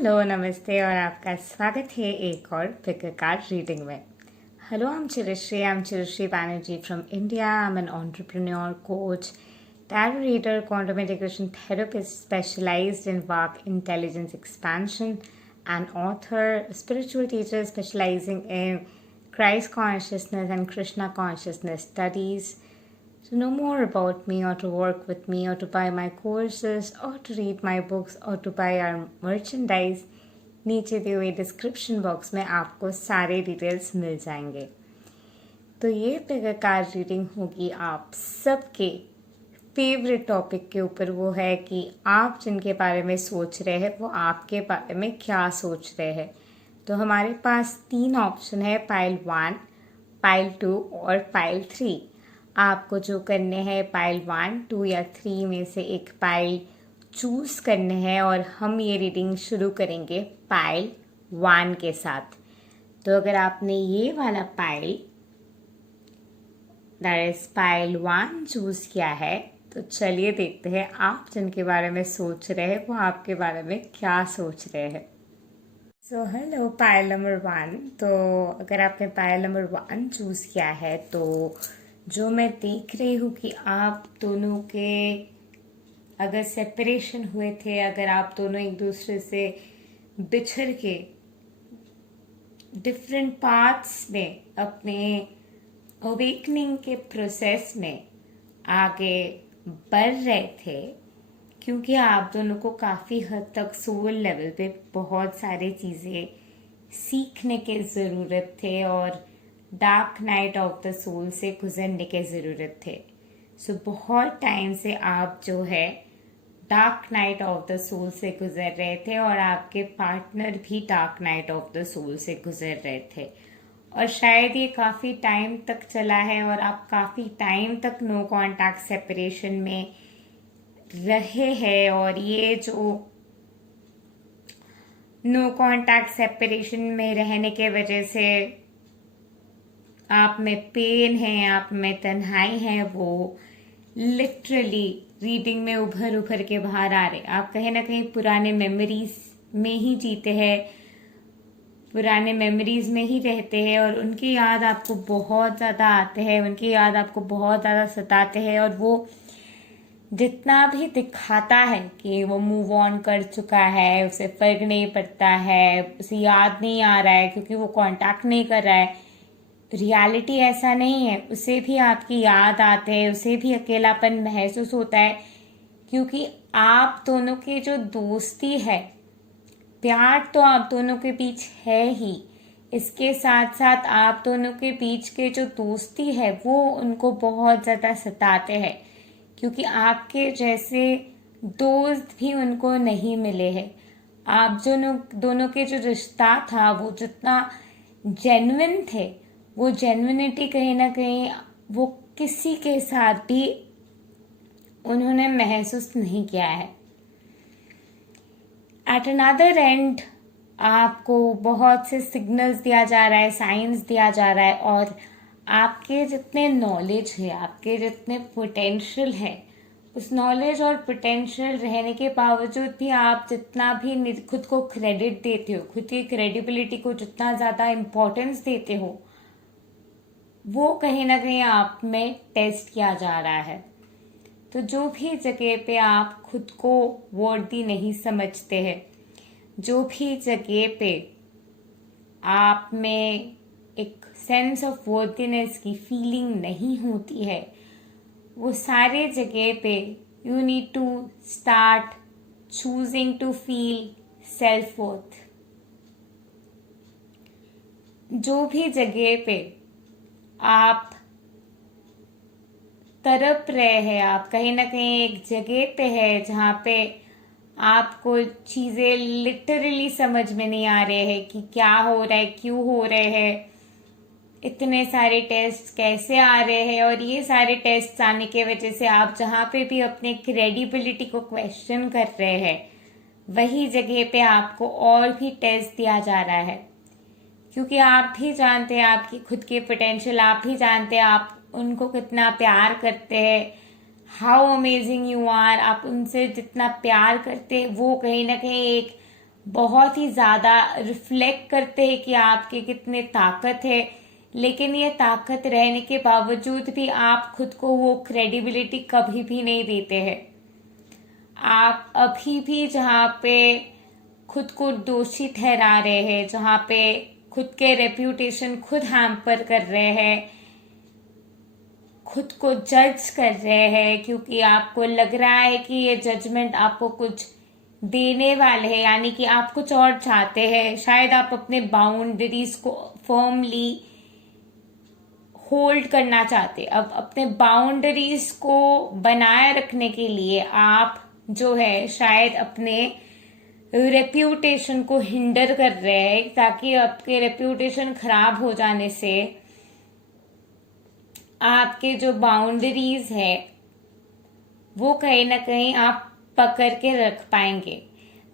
Hello, नमस्ते और आपका स्वागत है एक और पिकर कार्ड रीडिंग में। Hello, I'm Chirishri. I'm Chirishri Banerjee from India. I'm an entrepreneur, coach, tarot reader, quantum integration therapist specialized in work intelligence expansion, and author, spiritual teacher specializing in Christ consciousness and Krishna consciousness studies. To know more about me or to work with me or to buy my courses or to read my books or to buy our merchandise, नीचे दिए हुए description box में आपको सारे details मिल जाएंगे। तो ये पिगर card reading होगी आप सबके फेवरेट टॉपिक के ऊपर, वो है कि आप जिनके बारे में सोच रहे हैं वो आपके बारे में क्या सोच रहे हैं। तो हमारे पास 3 ऑप्शन है, पाइल 1, पाइल 2 और पाइल 3। आपको जो करने हैं पाइल 1, 2 या 3 में से एक पाइल चूज करने हैं और हम ये रीडिंग शुरू करेंगे पाइल 1 के साथ। तो अगर आपने ये वाला pile that is pile 1 choose किया है तो चलिए देखते हैं आप जिनके बारे में सोच रहे हैं वो आपके बारे में क्या सोच रहे हैं। So hello pile number 1। तो अगर आपने पाइल नंबर 1 चूज किया है तो जो मैं देख रही हूँ कि आप दोनों के अगर सेपरेशन हुए थे, अगर आप दोनों एक दूसरे से बिछड़ के डिफरेंट पाथ्स में अपने अवेकनिंग के प्रोसेस में आगे बढ़ रहे थे, क्योंकि आप दोनों को काफ़ी हद तक सोल लेवल पे बहुत सारी चीज़ें सीखने की ज़रूरत थे और dark night of the soul से गुजरने की ज़रूरत थे। सो बहुत टाइम से आप जो है dark night of the soul से गुजर रहे थे और आपके पार्टनर भी dark night of the soul से गुजर रहे थे और शायद ये काफ़ी टाइम तक चला है और आप काफ़ी टाइम तक नो कांटेक्ट सेपरेशन में रहे हैं। और ये जो नो कांटेक्ट सेपरेशन में रहने के वजह से आप में पेन है, आप में तन्हाई है, वो लिटरली रीडिंग में उभर के बाहर आ रहे। आप कहीं ना कहीं पुराने मेमोरीज में ही जीते हैं, पुराने मेमोरीज में ही रहते हैं और उनकी याद आपको बहुत ज़्यादा आते हैं, उनकी याद आपको बहुत ज़्यादा सताते हैं। और वो जितना भी दिखाता है कि वो मूव ऑन कर चुका है, उसे फर्क नहीं पड़ता है, उसे याद नहीं आ रहा है क्योंकि वो कांटेक्ट नहीं कर रहा है, रियलिटी ऐसा नहीं है। उसे भी आपकी याद आते हैं, उसे भी अकेलापन महसूस होता है, क्योंकि आप दोनों की जो दोस्ती है, प्यार तो आप दोनों के बीच है ही, इसके साथ साथ आप दोनों के बीच के जो दोस्ती है वो उनको बहुत ज़्यादा सताते हैं, क्योंकि आपके जैसे दोस्त भी उनको नहीं मिले हैं। आप दोनों के जो रिश्ता था वो जितना जेन्युइन थे, वो जेन्युइनिटी कहीं ना कहीं वो किसी के साथ भी उन्होंने महसूस नहीं किया है। एट अनदर एंड आपको बहुत से सिग्नल्स दिया जा रहा है, साइंस दिया जा रहा है और आपके जितने नॉलेज है, आपके जितने पोटेंशियल है, उस नॉलेज और पोटेंशियल रहने के बावजूद भी आप जितना भी खुद को क्रेडिट देते हो, खुद की क्रेडिबिलिटी को जितना ज़्यादा इम्पोर्टेंस देते हो, वो कहीं ना कहीं आप में टेस्ट किया जा रहा है। तो जो भी जगह पे आप खुद को वर्दी नहीं समझते हैं, जो भी जगह पे आप में एक सेंस ऑफ वर्दीनेस की फीलिंग नहीं होती है, वो सारे जगह पे you need to start choosing to feel self worth. जो भी जगह पे आप तड़प रहे हैं, आप कहीं ना कहीं एक जगह पे है जहाँ पे आपको चीज़ें लिटरली समझ में नहीं आ रहे हैं कि क्या हो रहा है, क्यों हो रहे हैं, इतने सारे टेस्ट कैसे आ रहे हैं। और ये सारे टेस्ट आने के वजह से आप जहाँ पे भी अपने क्रेडिबिलिटी को क्वेश्चन कर रहे हैं, वही जगह पे आपको और भी टेस्ट दिया जा रहा है, क्योंकि आप भी जानते हैं आपकी खुद की पोटेंशियल, आप भी जानते हैं आप उनको कितना प्यार करते हैं, हाउ अमेजिंग यू आर। आप उनसे जितना प्यार करते हैं वो कहीं ना कहीं एक बहुत ही ज़्यादा रिफ्लेक्ट करते हैं कि आपके कितने ताकत है, लेकिन ये ताकत रहने के बावजूद भी आप खुद को वो क्रेडिबिलिटी कभी भी नहीं देते हैं। आप अभी भी जहाँ पे खुद को दोषी ठहरा रहे हैं, जहाँ पे खुद के रेप्यूटेशन खुद हैम्पर कर रहे हैं, खुद को जज कर रहे हैं, क्योंकि आपको लग रहा है कि ये जजमेंट आपको कुछ देने वाले हैं, यानी कि आप कुछ और चाहते हैं। शायद आप अपने बाउंड्रीज को फर्मली होल्ड करना चाहते। अब अपने बाउंड्रीज को बनाए रखने के लिए आप जो है शायद अपने रेप्यूटेशन को हिंडर कर रहे हैं, ताकि आपके रेप्यूटेशन खराब हो जाने से आपके जो बाउंड्रीज है वो कहीं ना कहीं आप पकड़ के रख पाएंगे।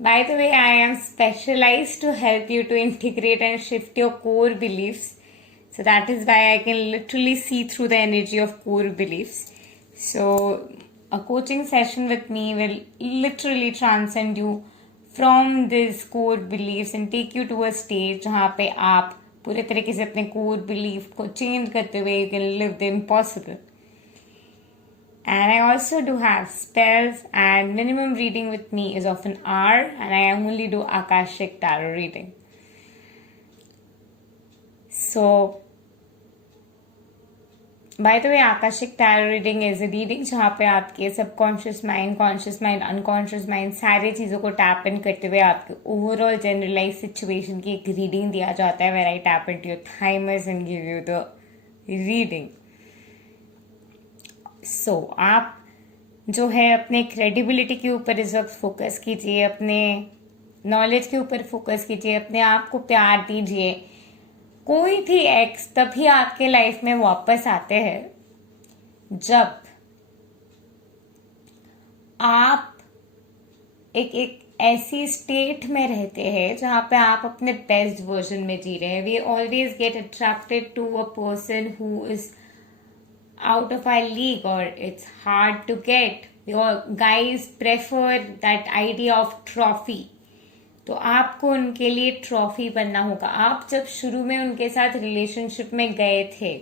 By the way, I am specialised to help you to integrate and shift your core beliefs. So that is why I can literally see through the energy of core beliefs. So a coaching session with me will literally transcend you from these core beliefs and take you to a stage जहाँ पे आप पूरे तरीके से अपने core belief को change करते हुए you can live the impossible. And I also do have spells, and minimum reading with me is of an hour, and I only do Akashic tarot reading. So bye the way, Akashic tarot reading is a reading जहाँ पे आपके subconscious mind, conscious mind, unconscious mind सारे चीज़ों को tap in करते हुए आपके overall generalise situation की एक रीडिंग दिया जाता है, where I tap into your thymus and give you the reading. So आप जो है अपने क्रेडिबिलिटी के ऊपर इस वक्त फोकस कीजिए, अपने नॉलेज के ऊपर फोकस कीजिए, अपने आप को प्यार दीजिए. कोई भी एक्स तभी आपके लाइफ में वापस आते हैं जब आप एक ऐसी स्टेट में रहते हैं जहां पे आप अपने बेस्ट वर्जन में जी रहे हैं. We always get attracted to a person who is out of our league, or it's hard to get. Your guys prefer that idea of trophy. तो आपको उनके लिए ट्रॉफी बनना होगा. आप जब शुरू में उनके साथ रिलेशनशिप में गए थे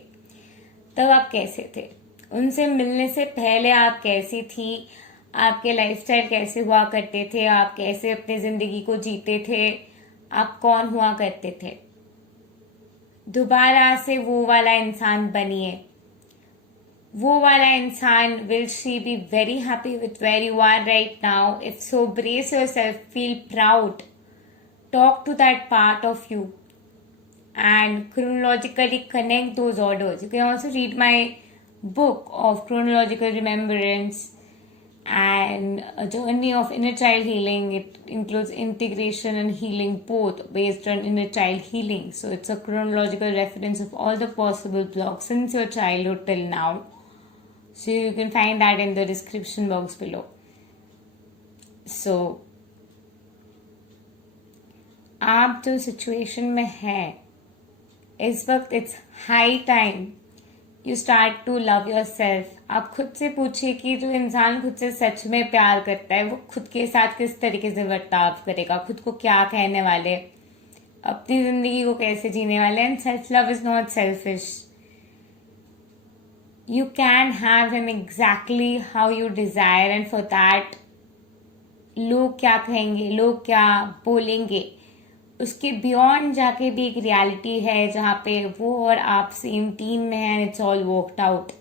तब आप कैसे थे? उनसे मिलने से पहले आप कैसी थी? आपके लाइफस्टाइल कैसे हुआ करते थे? आप कैसे अपनी जिंदगी को जीते थे? आप कौन हुआ करते थे? दोबारा से वो वाला इंसान बनिए. वो वाला इंसान will she be very happy with where you are right now? If so, brace yourself, feel proud. Talk to that part of you and chronologically connect those orders. You can also read my book of chronological remembrance and a journey of inner child healing. It includes integration and healing both based on inner child healing. So it's a chronological reference of all the possible blocks since your childhood till now. So you can find that in the description box below. So आप जो situation में हैं इस वक्त, it's high time you start to love yourself. आप खुद से पूछिए कि जो इंसान खुद से सच में प्यार करता है वो खुद के साथ किस तरीके से बर्ताव करेगा, खुद को क्या कहने वाले, अपनी जिंदगी को कैसे जीने वाले. And self love is not selfish. You can have him exactly how you desire, and for that लोग क्या कहेंगे, लोग क्या बोलेंगे, उसके बियॉन्ड जाके भी एक रियलिटी है जहाँ पे वो और आप सेम टीम में हैं. It's all worked out.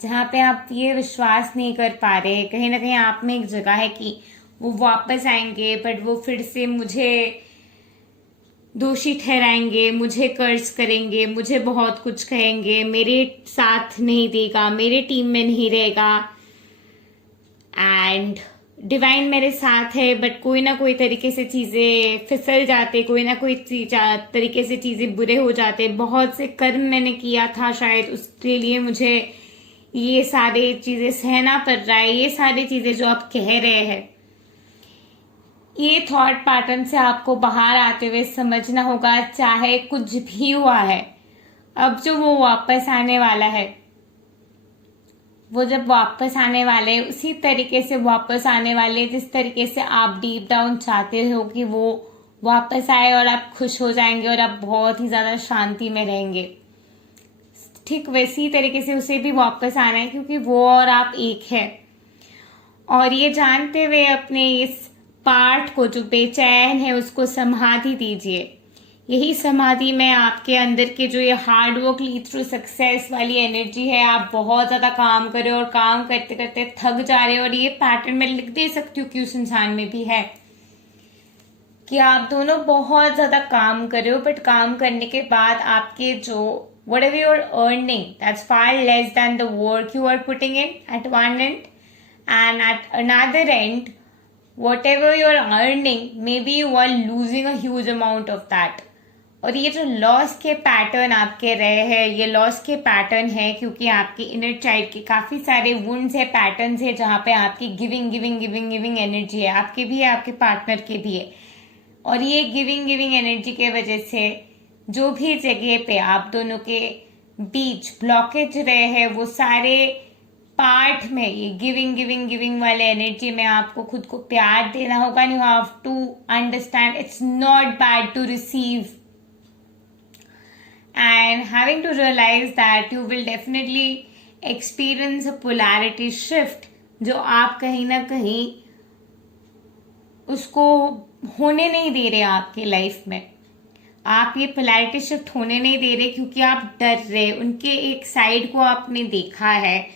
जहाँ पे आप ये विश्वास नहीं कर पा रहे, कहीं ना कहीं आप में एक जगह है कि वो वापस आएंगे, बट वो फिर से मुझे दोषी ठहराएंगे, मुझे कर्ज करेंगे, मुझे बहुत कुछ कहेंगे, मेरे साथ नहीं देगा, मेरे टीम में नहीं रहेगा. एंड डिवाइन मेरे साथ है, बट कोई ना कोई तरीके से चीज़ें फिसल जाते, कोई ना कोई तरीके से चीज़ें बुरे हो जाते. बहुत से कर्म मैंने किया था, शायद उसके लिए मुझे ये सारी चीज़ें सहना पड़ रहा है. ये सारी चीज़ें जो आप कह रहे हैं, ये थॉट पैटर्न से आपको बाहर आते हुए समझना होगा, चाहे कुछ भी हुआ है, अब जो वो वापस आने वाला है वो जब वापस आने वाले हैं उसी तरीके से वापस आने वाले हैं जिस तरीके से आप डीप डाउन चाहते हो कि वो वापस आए और आप खुश हो जाएंगे और आप बहुत ही ज्यादा शांति में रहेंगे। ठीक वैसी तरीके से उसे भी वापस आना है क्योंकि वो और आप एक है। और ये जानते हुए अपने इस पार्ट को जो बेचैन है उसको समाधि दीजिए। यही समाधि में आपके अंदर के जो ये hard work lead through success वाली एनर्जी है, आप बहुत ज्यादा काम कर रहे हो और काम करते करते थक जा रहे हो। और ये पैटर्न मैं लिख दे सकती हूँ कि उस इंसान में भी है कि आप दोनों बहुत ज्यादा काम कर रहे हो, बट काम करने के बाद आपके जो whatever you're earning, that's far less than the work you are putting in at one end, and at another end, whatever you're earning, maybe you are losing a huge amount of that. और ये जो loss के pattern आपके रहे हैं, ये loss के pattern है क्योंकि आपके इनर चाइल्ड के काफी सारे वुंड्स है, पैटर्न्स है जहाँ पे आपकी giving giving giving giving energy है, आपके भी है, आपके पार्टनर के भी है। और ये गिविंग गिविंग एनर्जी के वजह से जो भी जगह पे आप दोनों के बीच ब्लॉकेज रहे हैं वो सारे पार्ट में ये गिविंग गिविंग गिविंग वाले एनर्जी में आपको खुद को प्यार देना होगा। You have to understand it's not bad to receive and having to realize that you will definitely experience a polarity shift जो आप कहीं ना कहीं उसको होने नहीं दे रहे आपके लाइफ में। आप ये पोलैरिटी शिफ्ट होने नहीं दे रहे क्योंकि आप डर रहे, उनके एक साइड को आपने देखा है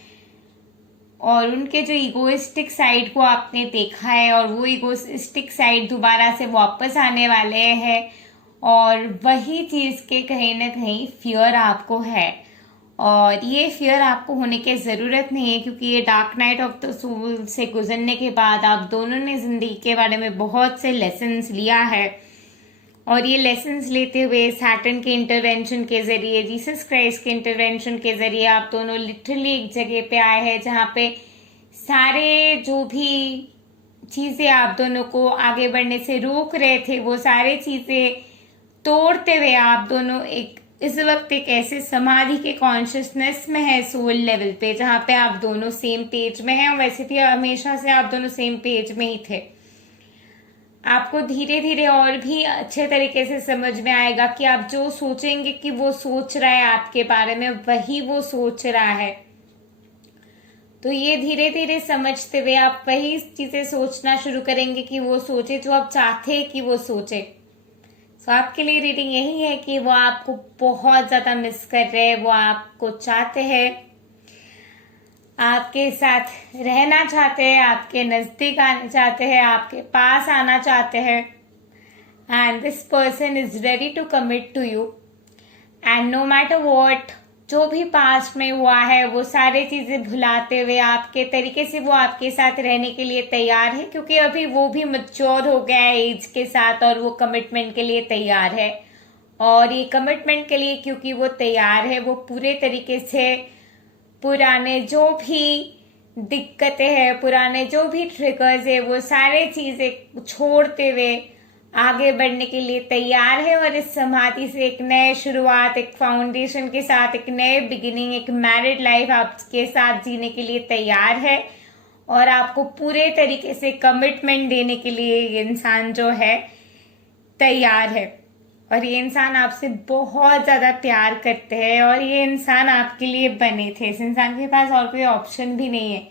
और उनके जो इगोइस्टिक साइड को आपने देखा है और वो इगोइस्टिक साइड दोबारा से वापस आने वाले हैं और वही चीज के कहीं ना कहीं फियर आपको है। और ये फियर आपको होने की जरूरत नहीं है क्योंकि ये dark night of the soul से गुजरने के बाद आप दोनों ने जिंदगी के बारे में बहुत से लेसन्स लिया है और ये लेसन्स लेते हुए सैटर्न के इंटरवेंशन के जरिए, जीसस क्राइस्ट के इंटरवेंशन के जरिए आप दोनों लिटरली एक जगह पे आए हैं जहाँ पे सारे जो भी चीजें आप दोनों को आगे बढ़ने से रोक रहे थे वो सारे चीजें तोड़ते हुए आप दोनों एक इस वक्त एक ऐसे समाधि के कॉन्शियसनेस में है, सोल लेवल पे, जहाँ पे आप दोनों सेम पेज में हैं। और वैसे भी हमेशा से आप दोनों सेम पेज में ही थे। आपको धीरे धीरे और भी अच्छे तरीके से समझ में आएगा कि आप जो सोचेंगे कि वो सोच रहा है आपके बारे में वही वो सोच रहा है। तो ये धीरे धीरे समझते हुए आप वही चीजें सोचना शुरू करेंगे कि वो सोचे जो आप चाहते हैं कि वो सोचे। तो आपके लिए रीडिंग यही है कि वो आपको बहुत ज्यादा मिस कर रहे हैं, वो आपको चाहते हैं, आपके साथ रहना चाहते हैं, आपके नजदीक आना चाहते हैं, आपके पास आना चाहते हैं। And this person is ready to commit to you and no matter what, जो भी पास्ट में हुआ है वो सारी चीजें भुलाते हुए आपके तरीके से वो आपके साथ रहने के लिए तैयार है क्योंकि अभी वो भी मैच्योर हो गया है एज के साथ और वो कमिटमेंट के लिए तैयार है। और ये कमिटमेंट के लिए क्योंकि वो तैयार है, वो पूरे तरीके से पुराने जो भी दिक्कतें हैं, पुराने जो भी ट्रिगर्स है, वो सारे चीजें छोड़ते हुए आगे बढ़ने के लिए तैयार है। और इस समाधि से एक नए शुरुआत, एक फाउंडेशन के साथ एक नए बिगिनिंग, एक मैरिड लाइफ आपके साथ जीने के लिए तैयार है। और आपको पूरे तरीके से कमिटमेंट देने के लिए ये इंसान जो है तैयार है। और ये इंसान आपसे बहुत ज्यादा प्यार करते हैं और ये इंसान आपके लिए बने थे। इस इंसान के पास और कोई ऑप्शन भी नहीं है।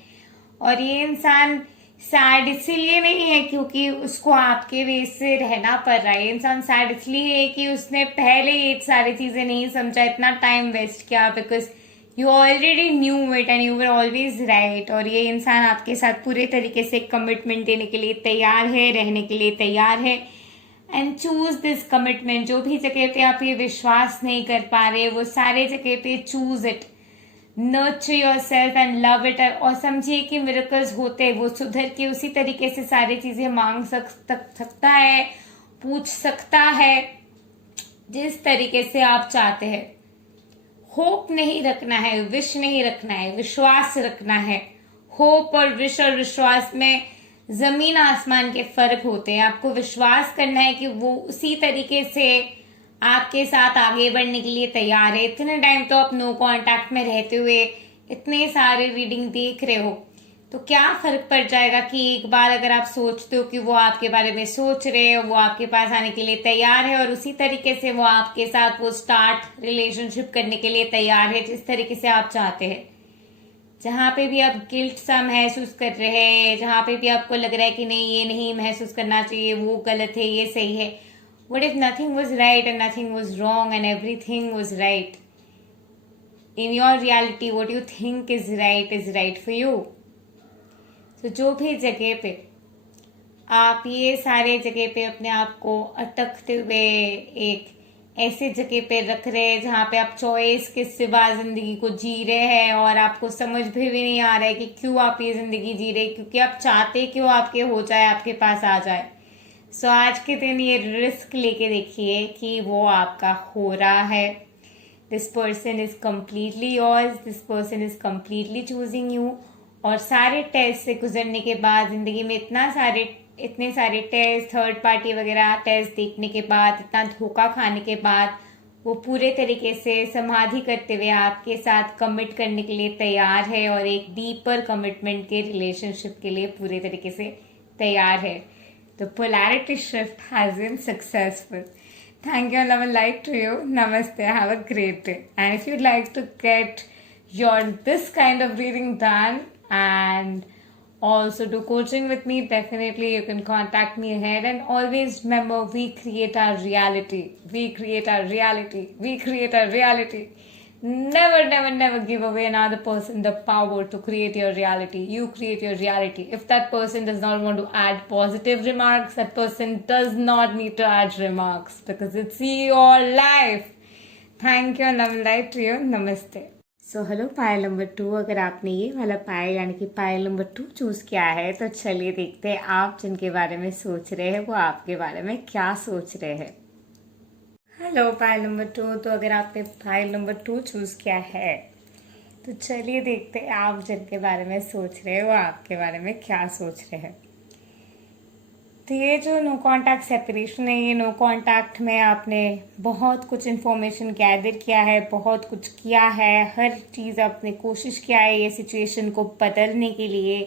और ये इंसान सैड इसीलिए नहीं है क्योंकि उसको आपके वे से रहना पड़ रहा है। इंसान सैड इसलिए है कि उसने पहले ये सारी चीजें नहीं समझा, इतना टाइम वेस्ट किया, because you already knew it and you were always right. और ये इंसान आपके साथ पूरे तरीके से कमिटमेंट देने के लिए तैयार है, रहने के लिए तैयार है। And choose this commitment. जो भी जगह पे आप ये विश्वास नहीं कर पा रहे वो सारे जगह पे choose it, nurture yourself and love it. और समझिए कि मिरेकल्स होते हैं, वो सुधर के उसी तरीके से सारी चीजें मांग सकता है, पूछ सकता है जिस तरीके से आप चाहते हैं। होप नहीं रखना है, विश नहीं रखना है, विश्वास रखना है। होप और विश और विश्वास में जमीन आसमान के फर्क होते हैं। आपको विश्वास करना है कि वो उसी तरीके से आपके साथ आगे बढ़ने के लिए तैयार है। इतने टाइम तो आप नो कांटेक्ट में रहते हुए इतने सारे रीडिंग देख रहे हो, तो क्या फर्क पड़ जाएगा कि एक बार अगर आप सोचते हो कि वो आपके बारे में सोच रहे हैं, वो आपके पास आने के लिए तैयार है और उसी तरीके से वो आपके साथ वो स्टार्ट रिलेशनशिप करने के लिए तैयार है जिस तरीके से आप चाहते हैं। जहां पे भी आप गिल्ट सा महसूस कर रहे हैं, जहां पे भी आपको लग रहा है कि नहीं ये नहीं महसूस करना चाहिए, वो गलत है ये सही है, what if nothing was right and nothing was wrong and everything was right? In your reality, what you think is right for you. तो जो भी जगह पे आप ये सारे जगह पे अपने आप को अटकते हुए एक ऐसे जगह पे रख रहे हैं जहाँ पे आप चॉइस के सिवा जिंदगी को जी रहे हैं और आपको समझ भी नहीं आ रहा है कि क्यों आप ये जिंदगी जी रहे हैं, क्योंकि आप चाहते क्यों आपके हो जाए, आपके पास आ जाए। सो आज के दिन ये रिस्क लेके देखिए कि वो आपका हो रहा है। This person is completely yours, this person is completely choosing you. और सारे टेस्ट से गुजरने के बाद जिंदगी में इतने सारे टेस्ट, थर्ड पार्टी वगैरह टेस्ट देखने के बाद, इतना धोखा खाने के बाद वो पूरे तरीके से समाधि करते हुए आपके साथ कमिट करने के लिए तैयार है और एक डीपर कमिटमेंट के रिलेशनशिप के लिए पूरे तरीके से तैयार है। The polarity shift has been successful. Thank you and love and light to you. Namaste. Have a great day. And if you'd like to get this kind of reading done and also do coaching with me, definitely you can contact me ahead. And always remember, we create our reality. We create our reality. We create our reality. Never give away another person the power to create your reality. You create your reality. If that person does not want to add positive remarks, that person does not need to add remarks because it's your life. Thank you and love and light to you. Namaste. So hello pile number 2, अगर आपने ये वाला पायल यानी कि pile number 2 choose किया है तो चलिए देखते हैं आप जिनके बारे में सोच रहे हैं वो आपके बारे में क्या सोच रहे हैं। हेलो पायल नंबर 2, तो अगर आपने पायल नंबर 2 चूज किया है तो चलिए देखते हैं आप जिनके बारे में सोच रहे हैं वो आपके बारे में क्या सोच रहे हैं। तो ये जो नो कांटेक्ट सेपरेशन है, ये नो कांटेक्ट में आपने बहुत कुछ इन्फॉर्मेशन गैदर किया है, बहुत कुछ किया है, हर चीज़ आपने कोशिश किया है ये सिचुएशन को बदलने के लिए।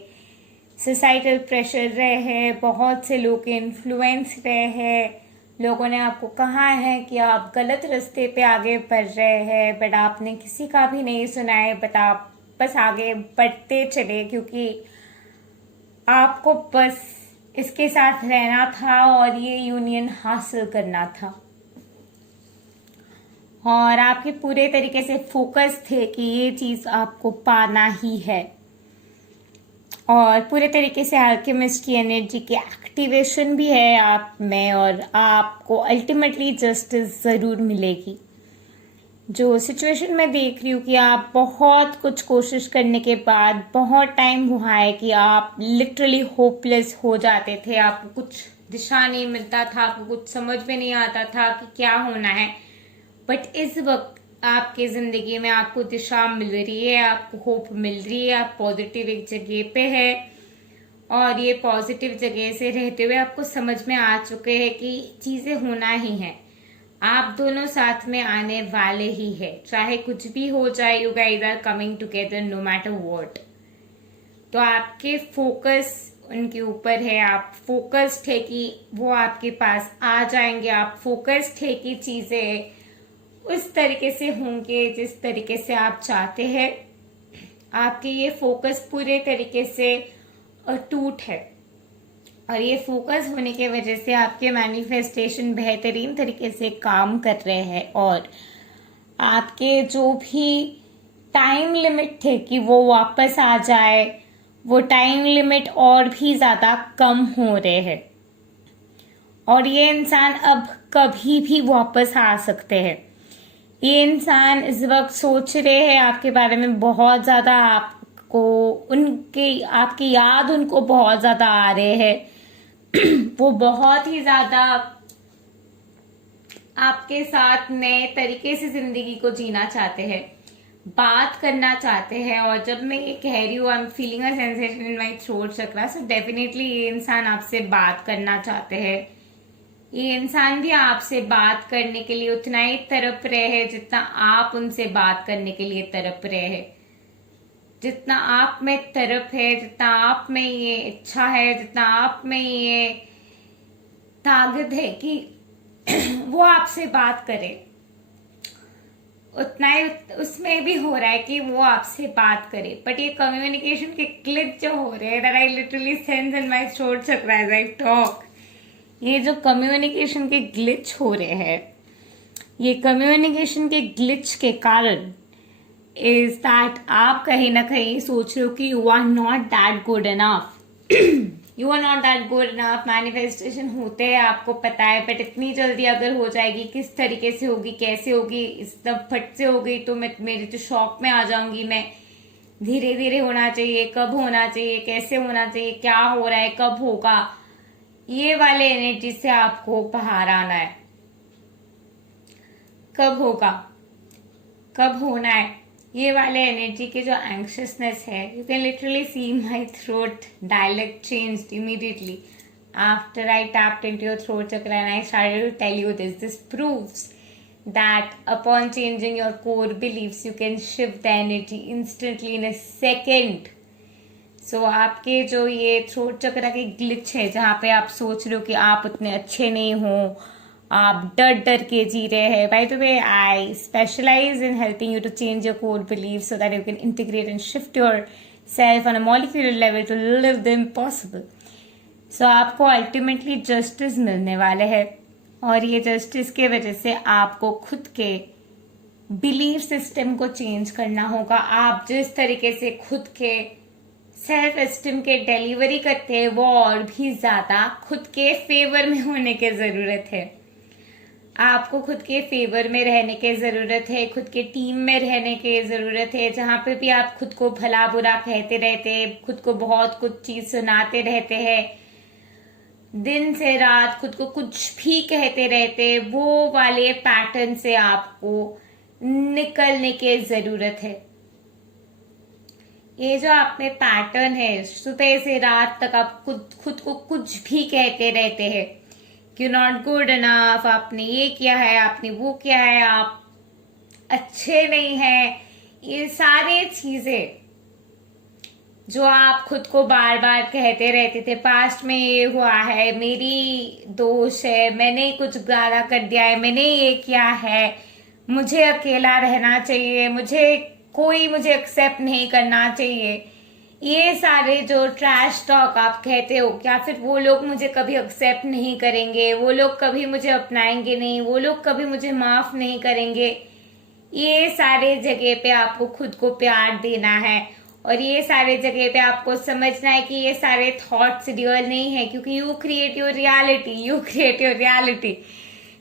सोसाइटल प्रेशर रहे हैं, बहुत से लोग के इन्फ्लुएंस रहे हैं, लोगों ने आपको कहा है कि आप गलत रास्ते पे आगे बढ़ रहे हैं, बट आपने किसी का भी नहीं सुना है, बट आप बस आगे बढ़ते चले क्योंकि आपको बस इसके साथ रहना था और ये यूनियन हासिल करना था और आपके पूरे तरीके से फोकस थे कि ये चीज आपको पाना ही है और पूरे तरीके से अल्केमिस्ट की एनर्जी की एक्टिवेशन भी है आप में और आपको अल्टीमेटली जस्टिस जरूर मिलेगी। जो सिचुएशन मैं देख रही हूँ कि आप बहुत कुछ कोशिश करने के बाद बहुत टाइम हुआ है कि आप लिटरली होपलेस हो जाते थे, आपको कुछ दिशा नहीं मिलता था, आपको कुछ समझ में नहीं आता था कि क्या होना है, बट इस वक्त आपके जिंदगी में आपको दिशा मिल रही है, आपको होप मिल रही है, आप पॉजिटिव एक जगह पे है और ये पॉजिटिव जगह से रहते हुए आपको समझ में आ चुके हैं कि चीजें होना ही है, आप दोनों साथ में आने वाले ही है, चाहे कुछ भी हो जाए, you guys are coming together no matter what. तो आपके फोकस उनके ऊपर है, आप फोकस्ड है कि वो आपके पास आ जाएंगे, आप फोकस्ड है कि चीजें उस तरीके से होंगे जिस तरीके से आप चाहते हैं। आपके ये फोकस पूरे तरीके से अटूट है और ये फोकस होने की वजह से आपके मैनिफेस्टेशन बेहतरीन तरीके से काम कर रहे हैं और आपके जो भी टाइम लिमिट थे कि वो वापस आ जाए, वो टाइम लिमिट और भी ज्यादा कम हो रहे हैं और ये इंसान अब कभी भी वापस आ सकते हैं। ये इंसान इस वक्त सोच रहे हैं आपके बारे में बहुत ज्यादा, आपको आपकी याद उनको बहुत ज्यादा आ रहे हैं वो बहुत ही ज्यादा आपके साथ नए तरीके से जिंदगी को जीना चाहते हैं, बात करना चाहते हैं। और जब मैं ये कह रही हूँ I am feeling a sensation in my throat chakra, so definitely ये इंसान आपसे बात करना चाहते हैं। ये इंसान भी आपसे बात करने के लिए उतना ही तड़प रहे हैं जितना आप उनसे बात करने के लिए तड़प रहे हैं। जितना आप में तरफ है, जितना आप में ये इच्छा है, जितना आप में ये ताकत है कि वो आपसे बात करे, उतना ही उसमें भी हो रहा है कि वो आपसे बात करे. बट ये कम्युनिकेशन के ग्लिच जो हो रहे हैं, that I literally sense in my throat chakra as I talk. ये जो कम्युनिकेशन के ग्लिच हो रहे हैं, ये कम्युनिकेशन के ग्लिच के कारण इज दैट आप कहीं ना कहीं सोच रहे हो कि you are not that good enough. You are not that good enough. Manifestation होते हैं, आपको पता है, बट इतनी जल्दी अगर हो जाएगी, किस तरीके से होगी, कैसे होगी, एकदम फट से हो गई तो मैं मेरी तो शॉक में आ जाऊंगी. मैं धीरे धीरे होना चाहिए, कब होना चाहिए, कैसे होना चाहिए, क्या हो रहा है, कब होगा, ये वाले एनर्जी से आपको बाहर आना है. कब होगा, कब होना है, ये वाले एनर्जी के जो एंक्शियसनेस है, you can literally see my throat dialect changed immediately after I tapped into your throat chakra and I started to tell you this. This proves that upon changing your core beliefs, you can shift the energy instantly in a second. So आपके जो ये throat चक्रा के glitch है, जहाँ पे आप सोच रहे हो कि आप उतने अच्छे नहीं हो, आप डर डर के जी रहे हैं. By the way, I specialise in helping you to change your core believe so that you can integrate and shift your self on a molecular level to live the impossible. So आपको ultimately justice मिलने वाले है, और ये justice के वजह से आपको खुद के बिलीफ सिस्टम को चेंज करना होगा. आप जिस तरीके से खुद के सेल्फ एस्टीम के डिलीवरी करते हैं, वो और भी ज्यादा खुद के फेवर में होने की जरूरत है. आपको खुद के फेवर में रहने की जरूरत है, खुद के टीम में रहने की जरूरत है. जहां पे भी आप खुद को भला बुरा कहते रहते हैं, खुद को बहुत कुछ चीज सुनाते रहते हैं, दिन से रात खुद को कुछ भी कहते रहते हैं, वो वाले पैटर्न से आपको निकलने की जरूरत है. ये जो आप में पैटर्न है, सुबह से रात तक आप खुद को कुछ भी कहते रहते हैं कि नॉट गुड इनफ, आपने ये किया है, आपने वो किया है, आप अच्छे नहीं हैं. ये सारी चीजें जो आप खुद को बार बार कहते रहते थे, पास्ट में ये हुआ है, मेरी दोष है, मैंने कुछ ज्यादा कर दिया है, मैंने ये किया है, मुझे अकेला रहना चाहिए, कोई मुझे एक्सेप्ट नहीं करना चाहिए. ये सारे जो ट्रैश टॉक आप कहते हो, क्या फिर वो लोग मुझे कभी एक्सेप्ट नहीं करेंगे, वो लोग कभी मुझे अपनाएंगे नहीं, वो लोग कभी मुझे माफ नहीं करेंगे. ये सारे जगह पे आपको खुद को प्यार देना है, और ये सारे जगह पे आपको समझना है कि ये सारे थॉट्स रियल नहीं है, क्योंकि यू क्रिएट योर रियलिटी.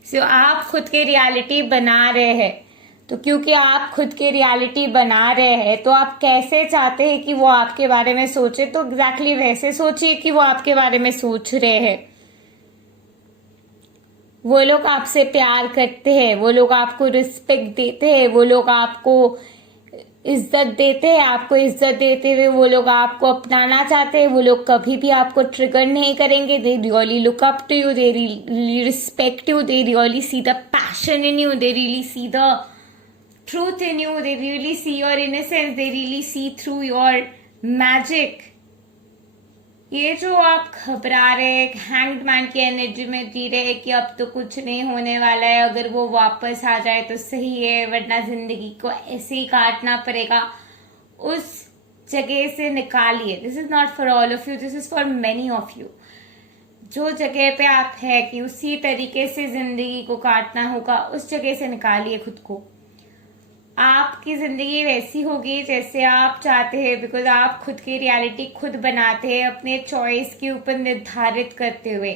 सो आप खुद की रियलिटी बना रहे हैं. तो क्योंकि आप खुद की रियलिटी बना रहे हैं, तो आप कैसे चाहते हैं कि वो आपके बारे में सोचे, तो एग्जैक्टली वैसे सोचिए कि वो आपके बारे में सोच रहे हैं. वो लोग आपसे प्यार करते हैं, वो लोग आपको रिस्पेक्ट देते हैं, वो लोग आपको इज्जत देते हैं. आपको इज्जत देते हुए वो लोग आपको अपनाना चाहते हैं. वो लोग कभी भी आपको ट्रिगर नहीं करेंगे. They really look up to you, they really respect you, they really see the passion in you, they really see the truth in you, they really see your innocence, they really see through your magic. ये जो आप घबरा रहे, hanged man की energy में जी रहे कि अब तो कुछ नहीं होने वाला है, अगर वो वापस आ जाए तो सही है, वरना जिंदगी को ऐसे ही काटना पड़ेगा, उस जगह से निकालिए. This is not for all of you, this is for many of you. जो जगह पे आप है कि उसी तरीके से जिंदगी को काटना होगा, उस जगह से निकालिए खुद को. आपकी जिंदगी वैसी होगी जैसे आप चाहते हैं, बिकॉज आप खुद की रियलिटी खुद बनाते हैं, अपने चॉइस के ऊपर निर्धारित करते हुए.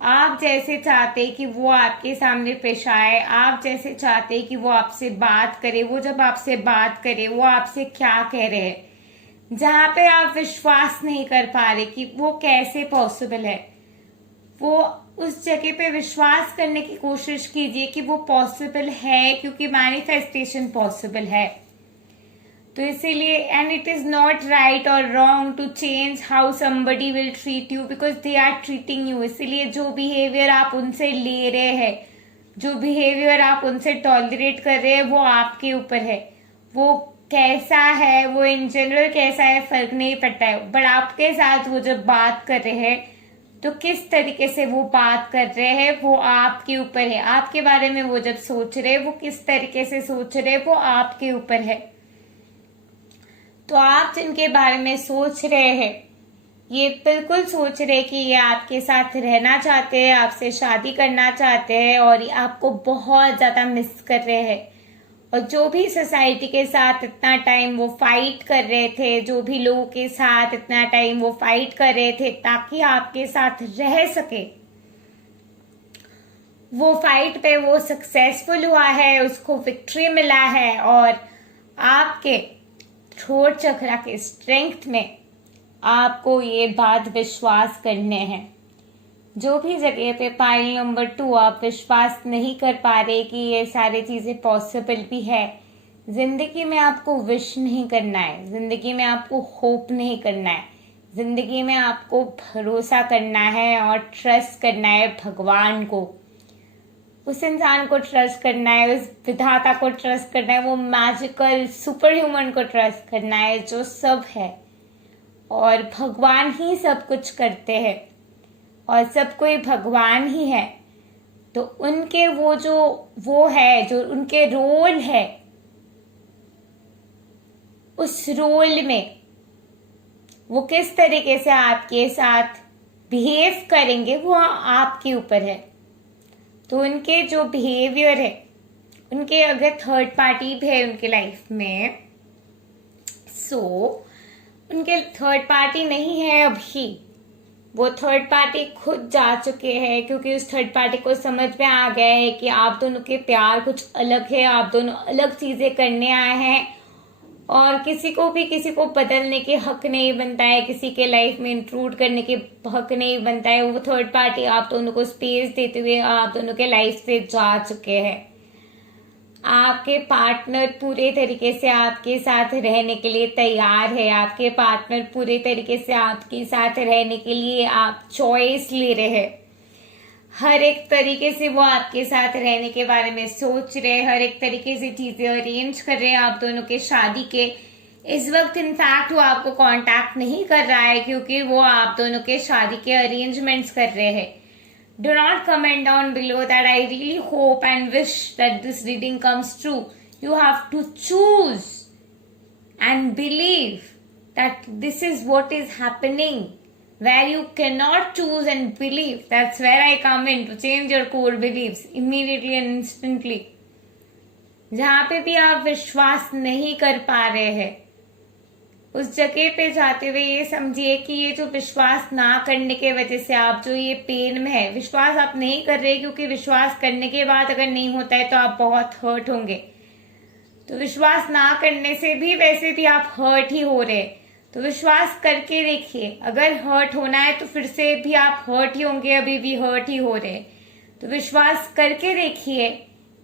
आप जैसे चाहते हैं कि वो आपके सामने पेश आए, आप जैसे चाहते हैं कि वो आपसे बात करे, वो जब आपसे बात करे वो आपसे क्या कह रहे हैं, जहां पे आप विश्वास नहीं कर पा रहे कि वो कैसे पॉसिबल है, वो उस जगह पे विश्वास करने की कोशिश कीजिए कि वो पॉसिबल है, क्योंकि मैनिफेस्टेशन पॉसिबल है. तो इसीलिए, and it is not right or wrong to change how somebody will treat you, because they are treating you. इसीलिए जो बिहेवियर आप उनसे ले रहे हैं, जो बिहेवियर आप उनसे टॉलरेट कर रहे हैं, वो आपके ऊपर है. वो कैसा है, वो इन जनरल कैसा है फर्क नहीं पड़ता है, बट आपके साथ वो जब बात कर रहे हैं तो किस तरीके से वो बात कर रहे हैं वो आपके ऊपर है। आपके बारे में वो जब सोच रहे हैं वो किस तरीके से सोच रहे हैं वो आपके ऊपर है। तो आप जिनके बारे में सोच रहे हैं ये बिल्कुल सोच रहे कि ये आपके साथ रहना चाहते हैं, आपसे शादी करना चाहते हैं और ये आपको बहुत ज्यादा मिस कर रहे हैं। और जो भी सोसाइटी के साथ इतना टाइम वो फाइट कर रहे थे, जो भी लोगों के साथ इतना टाइम वो फाइट कर रहे थे ताकि आपके साथ रह सके, वो फाइट पे वो सक्सेसफुल हुआ है, उसको विक्ट्री मिला है। और आपके थ्रोट चक्रा के स्ट्रेंथ में आपको ये बात विश्वास करने हैं। जो भी जगह पे पाइल नंबर 2 आप विश्वास नहीं कर पा रहे कि ये सारी चीजें पॉसिबल भी है, जिंदगी में आपको विश नहीं करना है, जिंदगी में आपको होप नहीं करना है, जिंदगी में आपको भरोसा करना है और ट्रस्ट करना है भगवान को। उस इंसान को ट्रस्ट करना है, उस विधाता को ट्रस्ट करना है, वो मैजिकल सुपर ह्यूमन को ट्रस्ट करना है जो सब है। और भगवान ही सब कुछ करते हैं और सब कोई भगवान ही है। तो उनके वो है जो उनके रोल है, उस रोल में वो किस तरीके से आपके साथ बिहेव करेंगे वो आपके ऊपर है। तो उनके जो बिहेवियर है, उनके अगर थर्ड पार्टी भी है उनके लाइफ में, उनके थर्ड पार्टी नहीं है अभी, वो थर्ड पार्टी खुद जा चुके हैं क्योंकि उस थर्ड पार्टी को समझ में आ गया है कि आप दोनों के प्यार कुछ अलग है, आप दोनों अलग चीजें करने आए हैं और किसी को भी किसी को बदलने के हक नहीं बनता है, किसी के लाइफ में इंट्रूड करने के हक नहीं बनता है। वो थर्ड पार्टी आप दोनों को स्पेस देते हुए आप दोनों के लाइफ से जा चुके हैं। आपके पार्टनर पूरे तरीके से आपके साथ रहने के लिए तैयार है, आपके पार्टनर पूरे तरीके से आपके साथ रहने के लिए आप चॉइस ले रहे हैं। हर एक तरीके से वो आपके साथ रहने के बारे में सोच रहे हैं, हर एक तरीके से चीजें अरेंज कर रहे हैं आप दोनों के शादी के। इस वक्त इनफैक्ट वो आपको कांटेक्ट नहीं कर रहा है क्योंकि वो आप दोनों के शादी के अरेंजमेंट्स कर रहे हैं। Do not comment down below that I really hope and wish that this reading comes true. You have to choose and believe that this is what is happening. Where you cannot choose and believe, that's where I come in to change your core beliefs immediately and instantly. जहाँ पे भी आप विश्वास नहीं कर पा रहे हैं उस जगह पे जाते हुए ये समझिए कि ये जो विश्वास ना करने के वजह से आप जो ये पेन में है, विश्वास आप नहीं कर रहे क्योंकि विश्वास करने के बाद अगर नहीं होता है तो आप बहुत हर्ट होंगे। तो विश्वास ना करने से भी वैसे भी आप हर्ट ही हो रहे। तो विश्वास करके देखिए, अगर हर्ट होना है तो फिर से भी आप हर्ट ही होंगे, अभी भी हर्ट ही हो रहे। तो विश्वास करके देखिए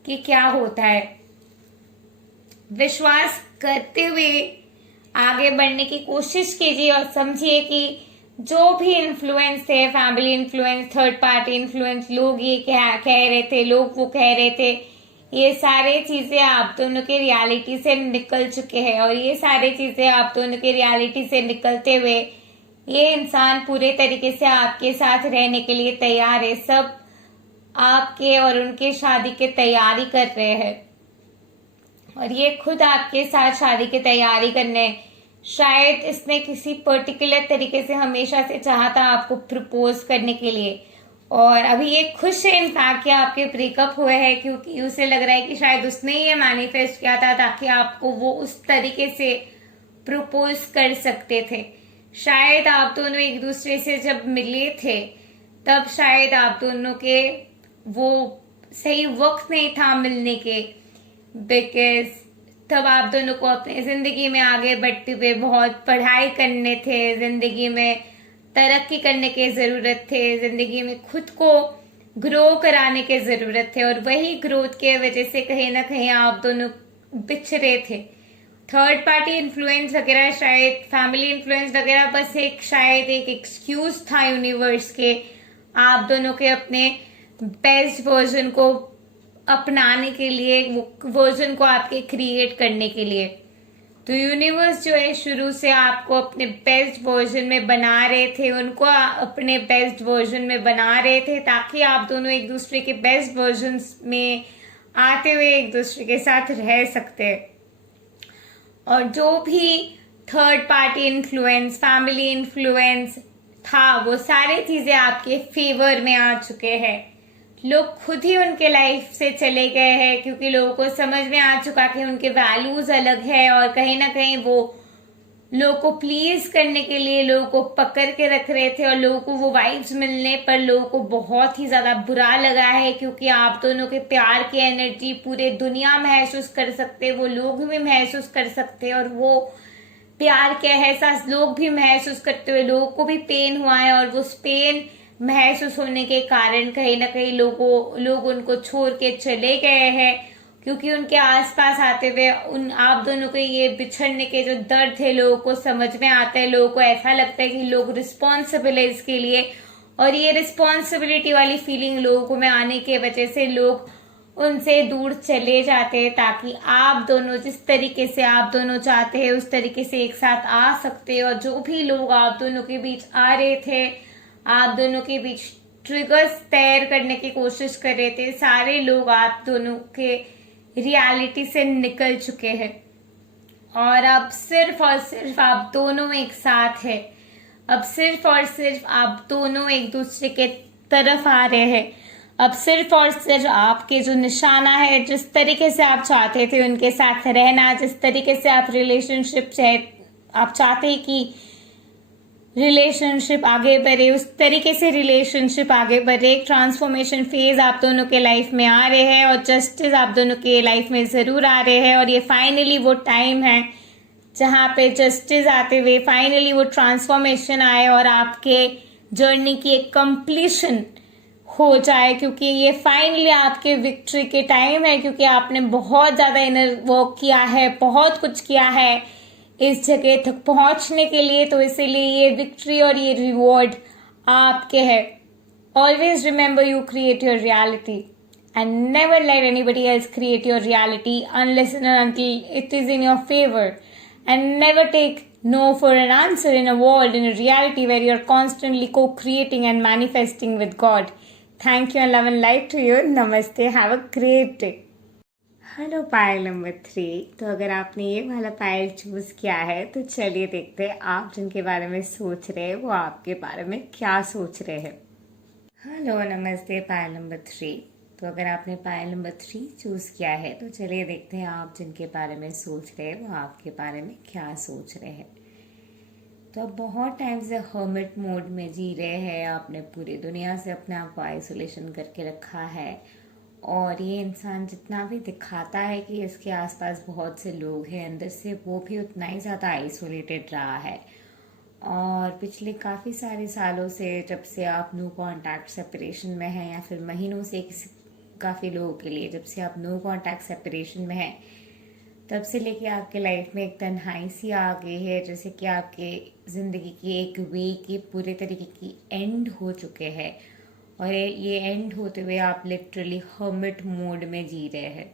कि क्या होता है। विश्वास करते हुए आगे बढ़ने की कोशिश कीजिए और समझिए कि जो भी इन्फ्लुएंस थे, family influence, third party influence, लोग ये कह रहे थे, लोग वो कह रहे थे, ये सारे चीजें आप दोनों के रियलिटी से निकल चुके हैं। और ये सारी चीजें आप दोनों के रियलिटी से निकलते हुए ये इंसान पूरे तरीके से आपके साथ रहने के लिए तैयार है। सब आपके और उनके शादी की तैयारी कर रहे हैं और ये खुद आपके साथ शादी की तैयारी करने, शायद इसने किसी पर्टिकुलर तरीके से हमेशा से चाहा था आपको प्रपोज करने के लिए। और अभी ये खुश है इनफैक्ट कि आपके ब्रेकअप हुए हैं क्योंकि उसे लग रहा है कि शायद उसने ये मैनिफेस्ट किया था ताकि आपको वो उस तरीके से प्रपोज कर सकते थे। शायद आप दोनों एक दूसरे से जब मिले थे तब शायद आप दोनों के वो सही वक्त नहीं था मिलने के, बिकॉज तब आप दोनों को अपनी जिंदगी में आगे बढ़ते हुए बहुत पढ़ाई करने थे, जिंदगी में तरक्की करने की जरूरत थे, जिंदगी में खुद को ग्रो कराने की जरूरत थे। और वही ग्रोथ के वजह से कहीं ना कहीं आप दोनों बिछड़े थे। थर्ड पार्टी इन्फ्लुएंस वगैरह, शायद फैमिली इन्फ्लुएंस वगैरह बस शायद एक एक्सक्यूज था यूनिवर्स के आप दोनों के अपने बेस्ट वर्जन को अपनाने के लिए, वो वर्जन को आपके क्रिएट करने के लिए। तो यूनिवर्स जो है शुरू से आपको अपने बेस्ट वर्जन में बना रहे थे, उनको अपने बेस्ट वर्जन में बना रहे थे ताकि आप दोनों एक दूसरे के बेस्ट वर्जन में आते हुए एक दूसरे के साथ रह सकते। और जो भी third party influence, family influence था, वो सारी चीजें आपके फेवर में आ चुके हैं। लोग खुद ही उनके लाइफ से चले गए हैं क्योंकि लोगों को समझ में आ चुका कि उनके वैल्यूज अलग है और कहीं ना कहीं वो लोगों को प्लीज करने के लिए लोगों को पकड़ के रख रहे थे और लोगों को वो वाइब्स मिलने पर लोगों को बहुत ही ज्यादा बुरा लगा है क्योंकि आप दोनों के प्यार की एनर्जी पूरे दुनिया महसूस कर सकते, वो लोग भी महसूस कर सकते और वो प्यार के एहसास लोग भी महसूस करते हुए लोगों को भी पेन हुआ है और वो पेन महसूस होने के कारण कहीं ना कहीं लोग उनको छोड़ के चले गए हैं क्योंकि उनके आसपास आते हुए उन आप दोनों के ये बिछड़ने के जो दर्द है लोगों को समझ में आता है। लोगों को ऐसा लगता है कि लोग रिस्पॉन्सिबल है इसके लिए और ये रिस्पॉन्सिबिलिटी वाली फीलिंग लोगों में आने के वजह से लोग उनसे दूर चले जाते हैं ताकि आप दोनों जिस तरीके से आप दोनों चाहते हैं उस तरीके से एक साथ आ सकते हैं। और जो भी लोग आप दोनों के बीच आ रहे थे, आप दोनों के बीच ट्रिगर्स तैयार करने की कोशिश कर रहे थे, सारे लोग आप दोनों के रियलिटी से निकल चुके हैं और अब सिर्फ और सिर्फ आप दोनों एक साथ है। अब सिर्फ और सिर्फ आप दोनों एक दूसरे के तरफ आ रहे हैं। अब सिर्फ और सिर्फ आपके जो निशाना है, जिस तरीके से आप चाहते थे उनके साथ रहना, जिस तरीके से आप आप चाहते हैं कि रिलेशनशिप आगे बढ़े, उस तरीके से रिलेशनशिप आगे बढ़े। एक ट्रांसफॉर्मेशन फेज आप दोनों के लाइफ में आ रहे हैं और जस्टिस आप दोनों के लाइफ में जरूर आ रहे हैं और ये फाइनली वो टाइम है जहाँ पे जस्टिस आते हुए फाइनली वो ट्रांसफॉर्मेशन आए और आपके जर्नी की एक कंप्लीशन हो जाए क्योंकि ये फाइनली आपके विक्ट्री के टाइम है क्योंकि आपने बहुत ज्यादा इनर वर्क किया है, बहुत कुछ किया है इस जगह तक पहुंचने के लिए। तो इसीलिए ये विक्ट्री और ये रिवॉर्ड आपके है। Always remember you create your reality and never let anybody else create your reality unless and until it is in your favour and never take no for an answer in a world, in a reality where you're constantly co-creating and manifesting with God. Thank you and love and light to you. Namaste. Have a great day. Hello pile number 3। तो अगर आपने ये वाला पायल choose किया है तो चलिए देखते हैं आप जिनके बारे में सोच रहे हैं वो आपके बारे में क्या सोच रहे हैं। हेलो नमस्ते पायल नंबर 3। तो अगर आपने पायल नंबर 3 चूज किया है तो चलिए देखते हैं आप जिनके बारे में सोच रहे हैं वो आपके बारे में क्या सोच रहे हैं। तो अब बहुत टाइम से हर्मिट मोड में जी रहे हैं, आपने पूरी दुनिया से अपने आप को आइसोलेशन करके रखा है और ये इंसान जितना भी दिखाता है कि इसके आसपास बहुत से लोग हैं, अंदर से वो भी उतना ही ज़्यादा आइसोलेटेड रहा है। और पिछले काफ़ी सारे सालों से जब से आप नो कॉन्टैक्ट सेपरेशन में हैं या फिर महीनों से काफ़ी लोगों के लिए जब से आप नो कॉन्टैक्ट सेपरेशन में हैं तब से लेके आपके लाइफ में एक तन्हाई सी आ गई है, जैसे कि आपके ज़िंदगी की एक वे की पूरे तरीके की एंड हो चुके हैं और ये एंड होते हुए आप लिटरली हर्मिट मोड में जी रहे हैं।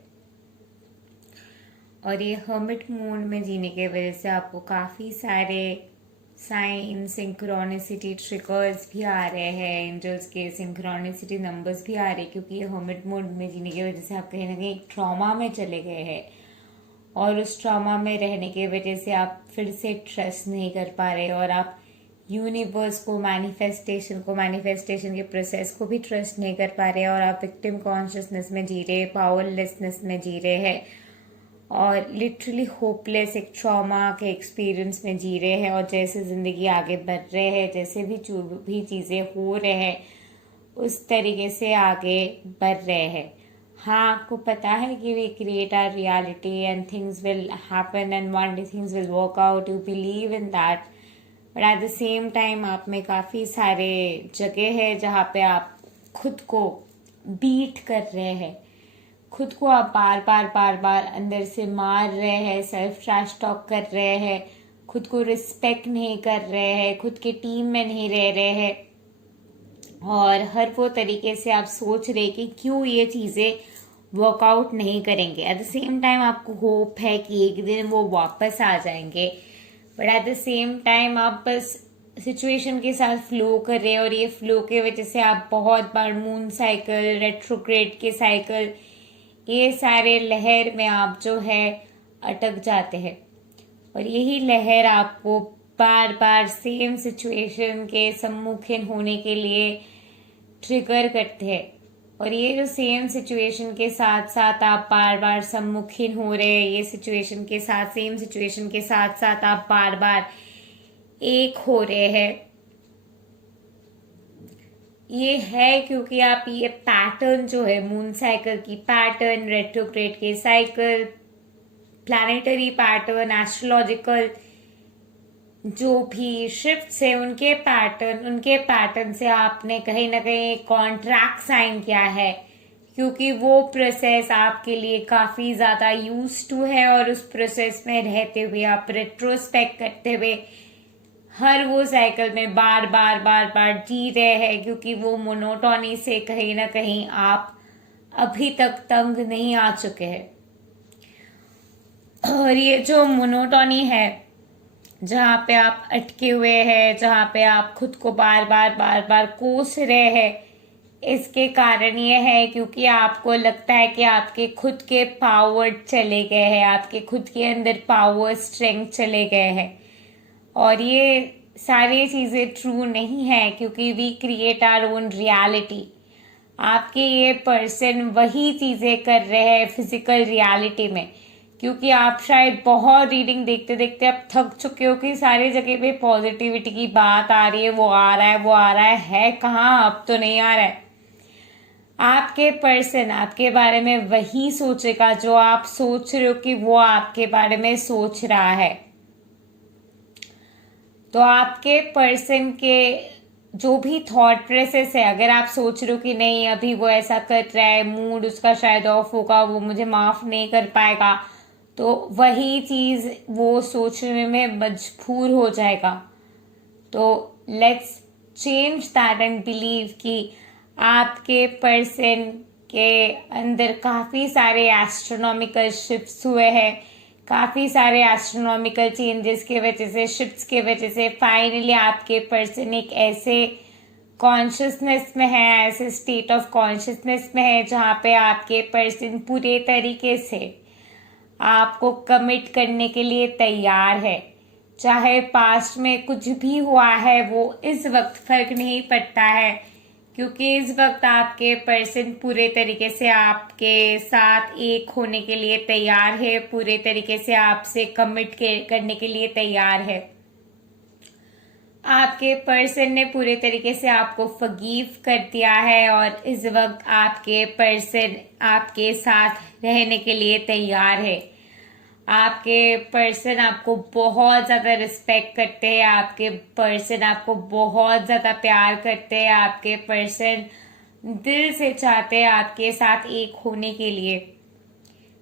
और ये हर्मिट मोड में जीने के वजह से आपको काफ़ी सारे साइन, सिंक्रोनिसिटी ट्रिगर्स भी आ रहे हैं, एंजल्स के सिंक्रोनिसिटी नंबर्स भी आ रहे हैं क्योंकि ये हर्मिट मोड में जीने की वजह से आप कहीं ना कहीं ट्रॉमा में चले गए हैं और उस ट्रॉमा में रहने की वजह से आप फिर से ट्रस्ट नहीं कर पा रहे और आप यूनिवर्स को, मैनिफेस्टेशन के प्रोसेस को भी ट्रस्ट नहीं कर पा रहे और आप विक्टिम कॉन्शियसनेस में जी रहे, पावरलेसनेस में जी रहे हैं और लिटरली होपलेस एक ट्रॉमा के एक्सपीरियंस में जी रहे हैं। और जैसे ज़िंदगी आगे बढ़ रहे हैं, जैसे भी जो भी चीज़ें हो रहे हैं उस तरीके से आगे बढ़ रहे हैं। हाँ, आपको पता है कि we create our reality and things will happen and one day things will work out, you believe in that, but at the same time आप में काफ़ी सारे जगह है जहाँ पे आप खुद को बीट कर रहे हैं, खुद को आप बार बार अंदर से मार रहे हैं, सेल्फ ट्रैश टॉक कर रहे हैं, खुद को रिस्पेक्ट नहीं कर रहे हैं, खुद के टीम में नहीं रह रहे हैं और हर वो तरीके से आप सोच रहे कि क्यों ये चीज़ें वर्कआउट नहीं करेंगे। एट द सेम टाइम आपको होप है कि एक दिन वो वापस आ जाएंगे, but at the same time आप बस सिचुएशन के साथ फ्लो कर रहे हैं, और ये फ्लो के वजह से आप बहुत बार मून साइकिल, रेट्रोग्रेड के साइकिल, ये सारे लहर में आप जो है अटक जाते हैं, और यही लहर आपको बार बार सेम सिचुएशन के सम्मुखीन होने के लिए ट्रिगर करते हैं। और ये जो सेम सिचुएशन के साथ साथ आप बार बार सम्मुखीन हो रहे हैं, ये सिचुएशन के साथ, सेम सिचुएशन के साथ साथ आप बार बार एक हो रहे हैं, ये है क्योंकि आप ये पैटर्न जो है मून साइकिल की पैटर्न, रेट्रोग्रेड के साइकिल, प्लैनेटरी पैटर्न, एस्ट्रोलॉजिकल जो भी शिफ्ट्स है उनके पैटर्न से आपने कहीं ना कहीं कॉन्ट्रैक्ट साइन किया है, क्योंकि वो प्रोसेस आपके लिए काफी ज्यादा यूज टू है, और उस प्रोसेस में रहते हुए आप रेट्रोस्पेक्ट करते हुए हर वो साइकिल में बार बार जी रहे हैं, क्योंकि वो मोनोटोनी से कहीं ना कहीं आप अभी तक तंग नहीं आ चुके हैं। और ये जो मोनोटोनी है, जहाँ पे आप अटके हुए हैं, जहाँ पे आप खुद को बार बार कोस रहे हैं, इसके कारण ये है क्योंकि आपको लगता है कि आपके खुद के पावर चले गए हैं, आपके खुद के अंदर पावर, स्ट्रेंथ चले गए हैं। और ये सारी चीजें ट्रू नहीं है, क्योंकि we create our own reality. आपके ये पर्सन वही चीजें कर रहे हैं फिजिकल रियलिटी में, क्योंकि आप शायद बहुत रीडिंग देखते देखते अब थक चुके हो कि सारी जगह पे पॉजिटिविटी की बात आ रही है, वो आ रहा है कहाँ, अब तो नहीं आ रहा है। आपके पर्सन आपके बारे में वही सोचेगा जो आप सोच रहे हो कि वो आपके बारे में सोच रहा है। तो आपके पर्सन के जो भी थॉट प्रोसेस है, अगर आप सोच रहे हो कि नहीं अभी वो ऐसा कर रहा है, मूड उसका शायद ऑफ होगा, वो मुझे माफ नहीं कर पाएगा, तो वही चीज वो सोचने में मजबूर हो जाएगा। तो let's change that and believe कि आपके पर्सन के अंदर काफी सारे एस्ट्रोनॉमिकल शिफ्ट्स हुए हैं, काफी सारे एस्ट्रोनॉमिकल चेंजेस के वजह से, शिफ्ट्स के वजह से फाइनली आपके पर्सन एक ऐसे कॉन्शियसनेस में है, ऐसे स्टेट ऑफ कॉन्शियसनेस में है जहाँ पे आपके पर्सन पूरे तरीके से आपको कमिट करने के लिए तैयार है। चाहे पास्ट में कुछ भी हुआ है वो इस वक्त फर्क नहीं पड़ता है, क्योंकि इस वक्त आपके पर्सन पूरे तरीके से आपके साथ एक होने के लिए तैयार है, पूरे तरीके से आपसे कमिट करने के लिए तैयार है। आपके पर्सन ने पूरे तरीके से आपको फॉरगिव कर दिया है, और इस वक्त आपके पर्सन आपके साथ रहने के लिए तैयार है। आपके पर्सन आपको बहुत ज्यादा रिस्पेक्ट करते हैं, आपके पर्सन आपको बहुत ज्यादा प्यार करते हैं, आपके पर्सन दिल से चाहते हैं आपके साथ एक होने के लिए।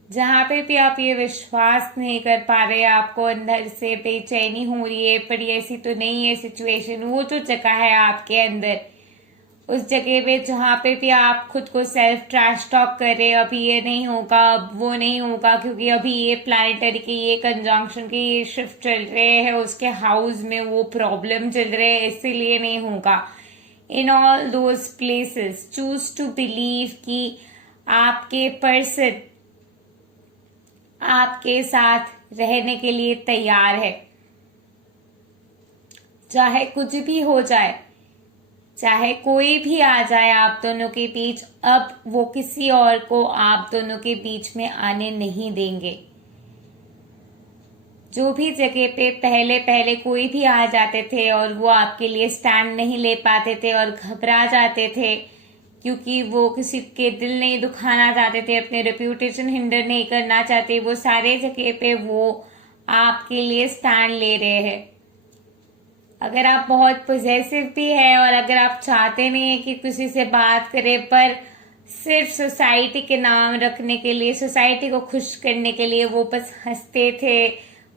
जहाँ पे भी आप ये विश्वास नहीं कर पा रहे, आपको अंदर से बेचैनी हो रही है, पर ये ऐसी तो नहीं है सिचुएशन, वो जो जगह है आपके अंदर, उस जगह पे जहाँ पे भी आप खुद को सेल्फ ट्रैश टॉक कर रहे, अभी ये नहीं होगा, अब वो नहीं होगा, क्योंकि अभी ये प्लैनेटरी के ये कंजंक्शन के ये शिफ्ट चल रहे हैं, उसके हाउस में वो प्रॉब्लम चल रहे हैं, इसीलिए नहीं होगा। In all those places choose to believe कि आपके पर्सन आपके साथ रहने के लिए तैयार है, चाहे कुछ भी हो जाए, चाहे कोई भी आ जाए आप दोनों के बीच, अब वो किसी और को आप दोनों के बीच में आने नहीं देंगे। जो भी जगह पे पहले पहले कोई भी आ जाते थे और वो आपके लिए स्टैंड नहीं ले पाते थे और घबरा जाते थे, क्योंकि वो किसी के दिल नहीं दुखाना चाहते थे, अपने रेप्यूटेशन हिंडर नहीं करना चाहते, वो सारे जगह पे वो आपके लिए स्टैंड ले रहे हैं। अगर आप बहुत पॉजेसिव भी है और अगर आप चाहते नहीं है कि किसी से बात करें, पर सिर्फ सोसाइटी के नाम रखने के लिए, सोसाइटी को खुश करने के लिए वो बस हंसते थे,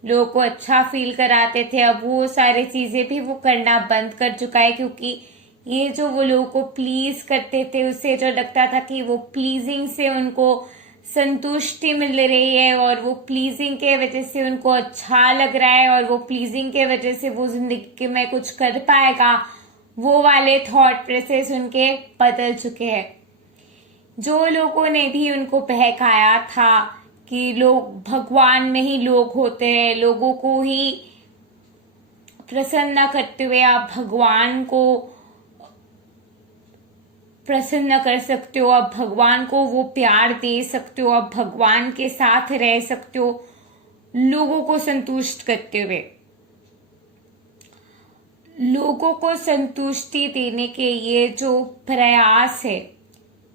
लोगों को अच्छा फील कराते थे, अब वो सारी चीजें भी वो करना बंद कर चुका है, क्योंकि ये जो वो लोगों को प्लीज करते थे, उससे जो लगता था कि वो प्लीजिंग से उनको संतुष्टि मिल रही है और वो प्लीजिंग के वजह से उनको अच्छा लग रहा है और वो प्लीजिंग के वजह से वो जिंदगी में कुछ कर पाएगा, वो वाले थॉट प्रोसेस उनके बदल चुके हैं। जो लोगों ने भी उनको बहकाया था कि लोग भगवान में ही लोग होते हैं, लोगों को ही प्रसन्न करते हुए आप भगवान को प्रसन्न कर सकते हो, आप भगवान को वो प्यार दे सकते हो, आप भगवान के साथ रह सकते हो लोगों को संतुष्ट करते हुए। लोगों को संतुष्टि देने के ये जो प्रयास है,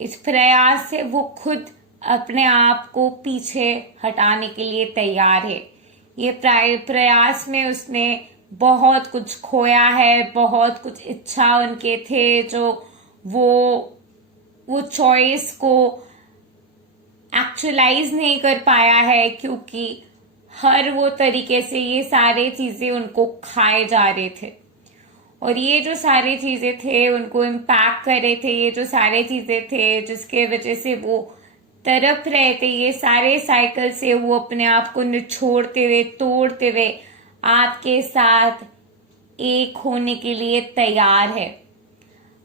इस प्रयास से वो खुद अपने आप को पीछे हटाने के लिए तैयार है। ये प्रयास में उसने बहुत कुछ खोया है, बहुत कुछ इच्छा उनके थे जो वो चॉइस को एक्चुअलाइज नहीं कर पाया है, क्योंकि हर वो तरीके से ये सारे चीजें उनको खाए जा रहे थे और ये जो सारी चीजें थे उनको इम्पैक्ट कर रहे थे। ये जो सारे चीजें थे जिसके वजह से वो तड़प रहे थे, ये सारे साइकिल से वो अपने आप को निचोड़ते हुए, तोड़ते हुए आपके साथ एक होने के लिए तैयार है।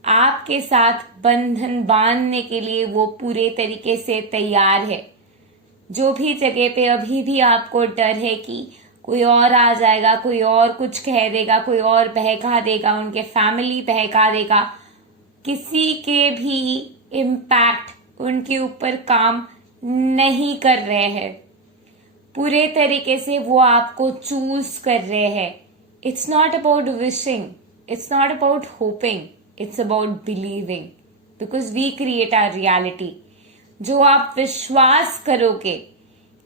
आपके साथ बंधन बांधने के लिए वो पूरे तरीके से तैयार है। जो भी जगह पे अभी भी आपको डर है कि कोई और आ जाएगा, कोई और कुछ कह देगा, कोई और बहका देगा, उनके फैमिली बहका देगा, किसी के भी इम्पैक्ट उनके ऊपर काम नहीं कर रहे हैं। पूरे तरीके से वो आपको चूज कर रहे हैं। It's not about wishing, it's not about hoping, it's about believing, because we create our reality. जो आप विश्वास करोगे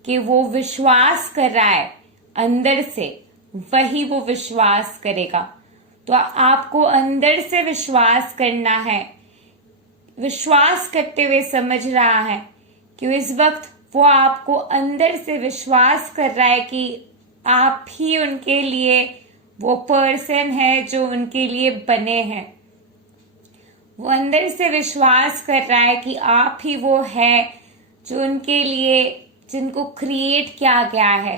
कि वो विश्वास कर रहा है अंदर से, वही वो विश्वास करेगा। तो आपको अंदर से विश्वास करना है। विश्वास करते हुए समझ रहा है कि इस वक्त वो आपको अंदर से विश्वास कर रहा है कि आप ही उनके लिए वो पर्सन है जो उनके लिए बने हैं। वो अंदर से विश्वास कर रहा है कि आप ही वो है जो उनके लिए, जिनको क्रिएट किया गया है।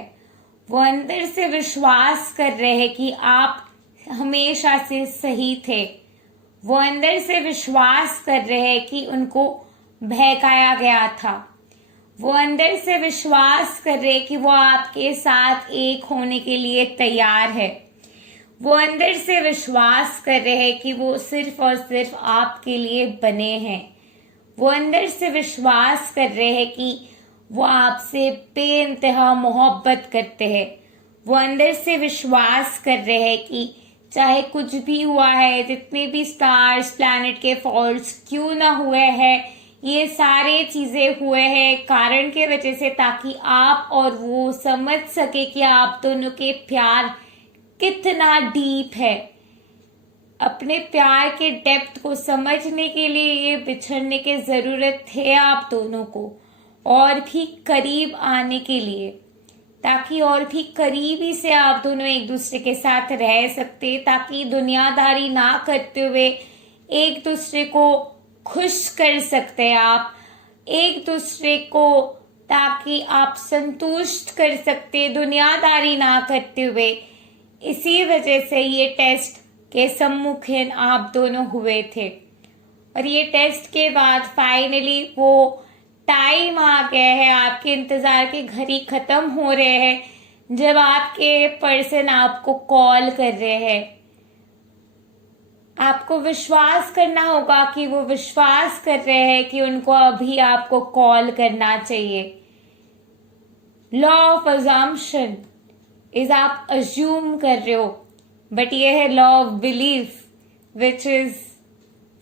वो अंदर से विश्वास कर रहे हैं कि आप हमेशा से सही थे। वो अंदर से विश्वास कर रहे हैं कि उनको बहकाया गया था। वो अंदर से विश्वास कर रहे हैं कि वो आपके साथ एक होने के लिए तैयार है। वो अंदर से विश्वास कर रहे हैं कि वो सिर्फ और सिर्फ आपके लिए बने हैं। वो अंदर से विश्वास कर रहे हैं कि वो आपसे बेइंतहा मोहब्बत करते हैं। वो अंदर से विश्वास कर रहे हैं कि चाहे कुछ भी हुआ है, जितने भी स्टार्स प्लैनेट के फॉल्ट्स क्यों ना हुए हैं, ये सारे चीजें हुए हैं कारण के वजह से, ताकि आप और वो समझ सके कि आप दोनों के प्यार कितना डीप है। अपने प्यार के डेप्थ को समझने के लिए ये बिछड़ने की जरूरत थे आप दोनों को, और भी करीब आने के लिए, ताकि और भी करीबी से आप दोनों एक दूसरे के साथ रह सकते, ताकि दुनियादारी ना करते हुए एक दूसरे को खुश कर सकते आप एक दूसरे को, ताकि आप संतुष्ट कर सकते दुनियादारी ना करते हुए। इसी वजह से ये टेस्ट के सम्मुखीन आप दोनों हुए थे और ये टेस्ट के बाद फाइनली वो टाइम आ गया है, आपके इंतजार के घड़ी खत्म हो रहे हैं जब आपके पर्सन आपको कॉल कर रहे हैं। आपको विश्वास करना होगा कि वो विश्वास कर रहे हैं कि उनको अभी आपको कॉल करना चाहिए। लॉ ऑफ अजम्पशन इज आप अज्यूम कर रहे हो, बट ये है law of belief, which is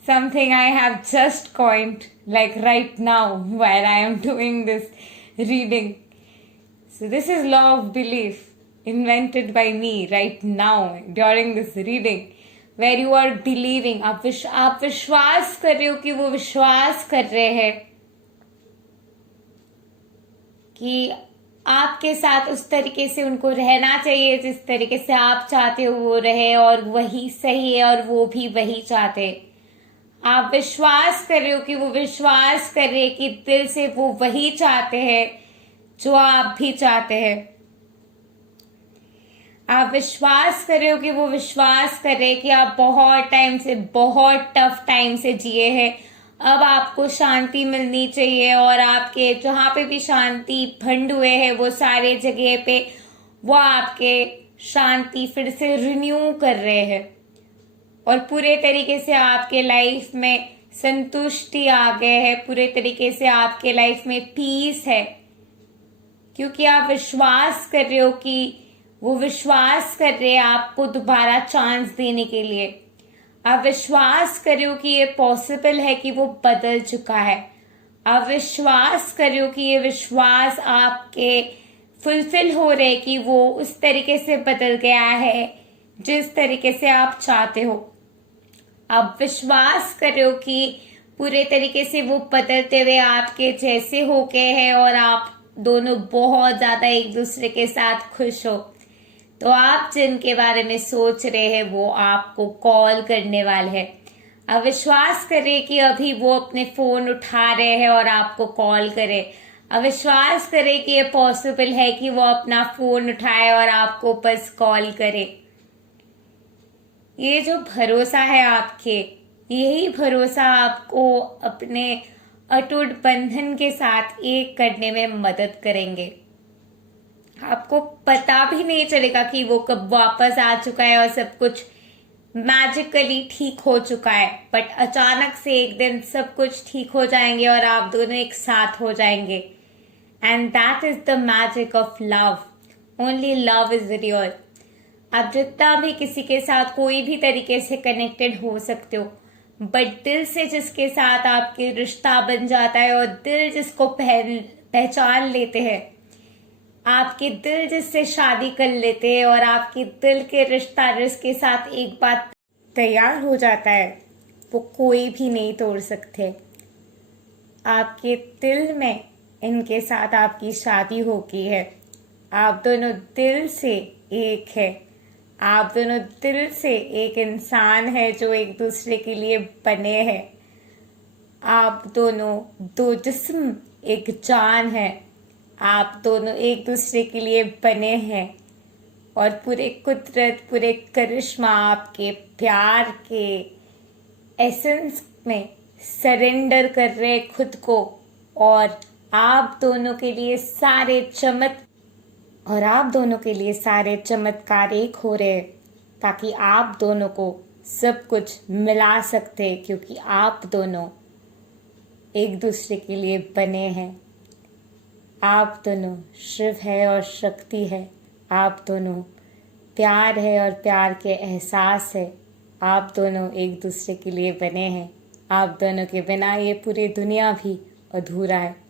something I have just coined like right now while I am doing this reading. So this is law of belief invented by me right now during this reading, where you are believing, आप विश्वास कर रहे हो कि वो विश्वास कर रहे हैं कि आपके साथ उस तरीके से उनको रहना चाहिए जिस तरीके से आप चाहते हो वो रहे, और वही सही है और वो भी वही चाहते हैं। आप विश्वास कर रहे हो कि वो विश्वास कर रहे हैं कि दिल से वो वही चाहते हैं जो आप भी चाहते हैं। आप विश्वास कर रहे हो कि वो विश्वास कर रहे हैं कि आप बहुत टाइम से, बहुत टफ टाइम से जिए हैं। अब आपको शांति मिलनी चाहिए और आपके जहां पे भी शांति भंड हुए हैं वो सारे जगह पे वो आपके शांति फिर से रिन्यू कर रहे हैं और पूरे तरीके से आपके लाइफ में संतुष्टि आ गए है, पूरे तरीके से आपके लाइफ में पीस है, क्योंकि आप विश्वास कर रहे हो कि वो विश्वास कर रहे हैं आपको दोबारा चांस देने के लिए। आप विश्वास कर रहे हो कि ये पॉसिबल है कि वो बदल चुका है। आप विश्वास कर रहे हो कि ये विश्वास आपके फुलफिल हो रहे कि वो उस तरीके से बदल गया है जिस तरीके से आप चाहते हो। आप विश्वास कर रहे हो कि पूरे तरीके से वो बदलते हुए आपके जैसे हो गए हैं और आप दोनों बहुत ज्यादा एक दूसरे के साथ खुश हो। तो आप जिनके बारे में सोच रहे हैं वो आपको कॉल करने वाले हैं। आप विश्वास करें कि अभी वो अपने फोन उठा रहे हैं और आपको कॉल करे। अब विश्वास करें कि ये पॉसिबल है कि वो अपना फोन उठाए और आपको बस कॉल करे। ये जो भरोसा है आपके, यही भरोसा आपको अपने अटूट बंधन के साथ एक करने में मदद करेंगे। आपको पता भी नहीं चलेगा कि वो कब वापस आ चुका है और सब कुछ मैजिकली ठीक हो चुका है, बट अचानक से एक दिन सब कुछ ठीक हो जाएंगे और आप दोनों एक साथ हो जाएंगे। And that is the magic of love. Only love is real. आप जितना भी किसी के साथ कोई भी तरीके से कनेक्टेड हो सकते हो, बट दिल से जिसके साथ आपके रिश्ता बन जाता है और दिल जिसको पहचान लेते हैं, आपके दिल जिससे शादी कर लेते हैं और आपके दिल के रिश्ता जिसके साथ एक बात तैयार हो जाता है, वो कोई भी नहीं तोड़ सकते। आपके दिल में इनके साथ आपकी शादी हो गई है। आप दोनों दिल से एक है। आप दोनों दिल से एक इंसान है जो एक दूसरे के लिए बने हैं। आप दोनों दो जिस्म एक जान है। आप दोनों एक दूसरे के लिए बने हैं और पूरे कुदरत, पूरे करिश्मा आपके प्यार के एसेंस में सरेंडर कर रहे खुद को और आप दोनों के लिए सारे चमत्कार एक हो रहे ताकि आप दोनों को सब कुछ मिला सकते, क्योंकि आप दोनों एक दूसरे के लिए बने हैं। आप दोनों शिव है और शक्ति है। आप दोनों प्यार है और प्यार के एहसास है। आप दोनों एक दूसरे के लिए बने हैं। आप दोनों के बिना ये पूरी दुनिया भी अधूरा है।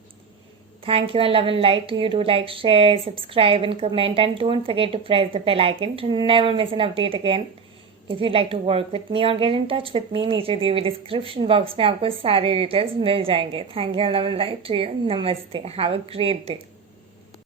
Thank you and love and light to you. Do like, share, subscribe and comment, and don't forget to press the bell icon to never miss an update again. If you'd like to work with me or get in touch with me, नीचे दिए हुए description box में आपको सारे details मिल जाएंगे। Thank you and love and light to you. Namaste. Have a great day.